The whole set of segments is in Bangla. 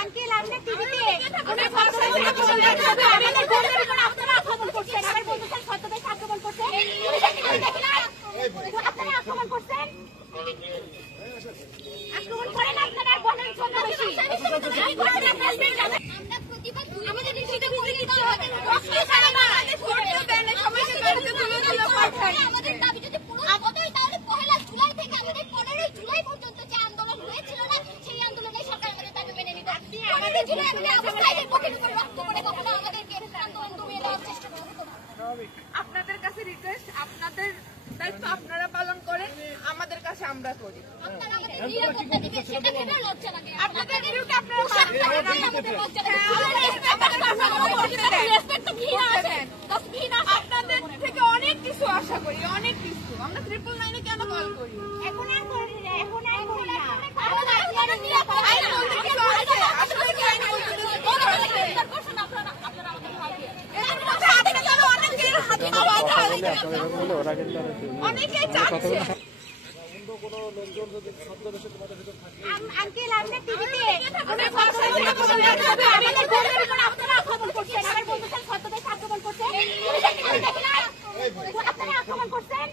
আঙ্কেল আমরা টিভিতে আমাদের বোনদের আপনারা আক্রমণ করছেন, আমার বন্ধুদের সত্যদেশ আক্রমণ করছেন, আপনারা আক্রমণ করছেন, আক্রমণ করেন আপনারা বোনের জন্য বেশি। আমরা প্রতিবাদ আমাদের নিশ্চিত ভিত্তি দিতে হবে, কষ্ট ছাড়া বাংলাদেশ করতে দেন সমস্যা করতে তুলে দিল পাঠায়। আমাদের দাবি যদি পুরো আবদায় তাহলে পহেলা জুলাই থেকে আমাদের 15 জুলাই পর্যন্ত যে আন্দোলন হয়েছিল না সেই আন্দোলনে সরকার আমাদের দাবি মেনে নিতে। আমাদের জুলাই আমরা অবস্থায় পকেট উপর রক্ত করে কখনো আমাদেরকে আন্দোলন দমিয়ে দেওয়ার চেষ্টা করব। আপনাদের কাছে রিকোয়েস্ট, আপনাদের দায়িত্ব আপনারা পালন করেন, আমাদের কাছে আমরা করি। আপনারা আমাদের নিরাপত্তা দিবেন, সেটা কেন লজ্জা লাগে? আপনাদের ডিউটি আপনারা পালন করেন, আমাদের লজ্জা লাগে। আপনাদের থেকে অনেক কিছু আশা করি, অনেক কিছু। আমরা 999 কেন কল করি? এখন আর করি না, এখন আর করি না। আইন বলতে কিছু আছে, আসলে কি আইন বলতে কিছু আছে? অনেকেই চাচ্ছে আঙ্কেল আমরা টিভিতে আমাদের বোনদের আপনারা আক্রমণ করছেন, আমার বন্ধুদের সত্যদেশ আক্রমণ করছেন, আপনারা আক্রমণ করছেন,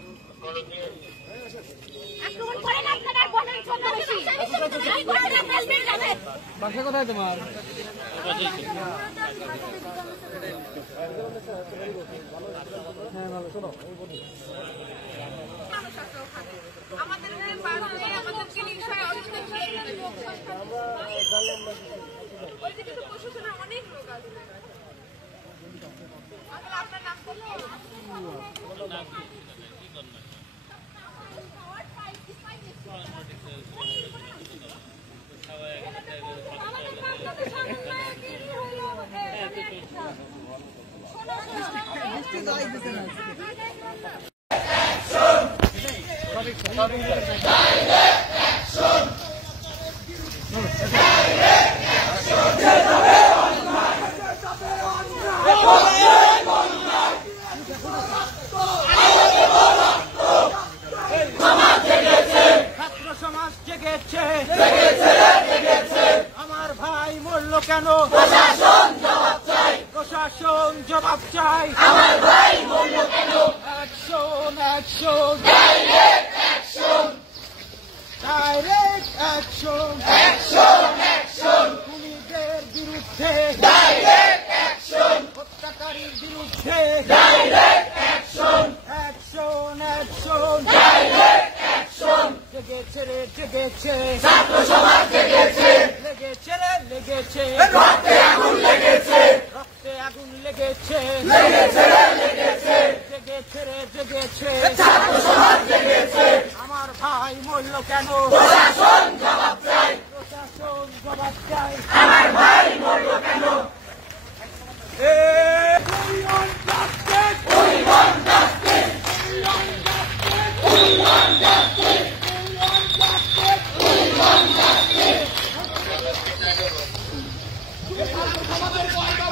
আক্রমণ করেন আপনারা বোনের জন্য বেশি। বাসা কোথায় তোমার? হ্যাঁ ভালো। শোনো আমাদের আমাদেরকে নিশ্চয় ওইদিকে কিন্তু প্রশাসনের অনেক লোক আছে। আপনার নাম বলুন। আমার ভাই মরল কেন? প্রশাসন জবাব চাই, প্রশাসন জবাব চাই। আমার ভাই মরল কেন? Action action, direct action, direct action, action action, খুনিদের বিরুদ্ধে ডাইরেক্ট অ্যাকশন, হত্যাকারীর বিরুদ্ধে direct action, action action, direct action. জেগেছে রে জেগেছে, ছাত্র সমাজ জেগেছে, লেগেছে রে লেগেছে, রক্তে আগুন লেগেছে, রক্তে আগুন লেগেছে, লেগেছে রে লেগেছে, জেগেছে রে জেগেছে, ছাত্র সমাজ জেগেছে। আমার ভাই মরল কেন? প্রশাসন জবাব চাই, প্রশাসন জবাব চাই। আমার ভাই মরল কেন? We want justice, we want justice, we want justice, we want justice, we want justice, we want justice.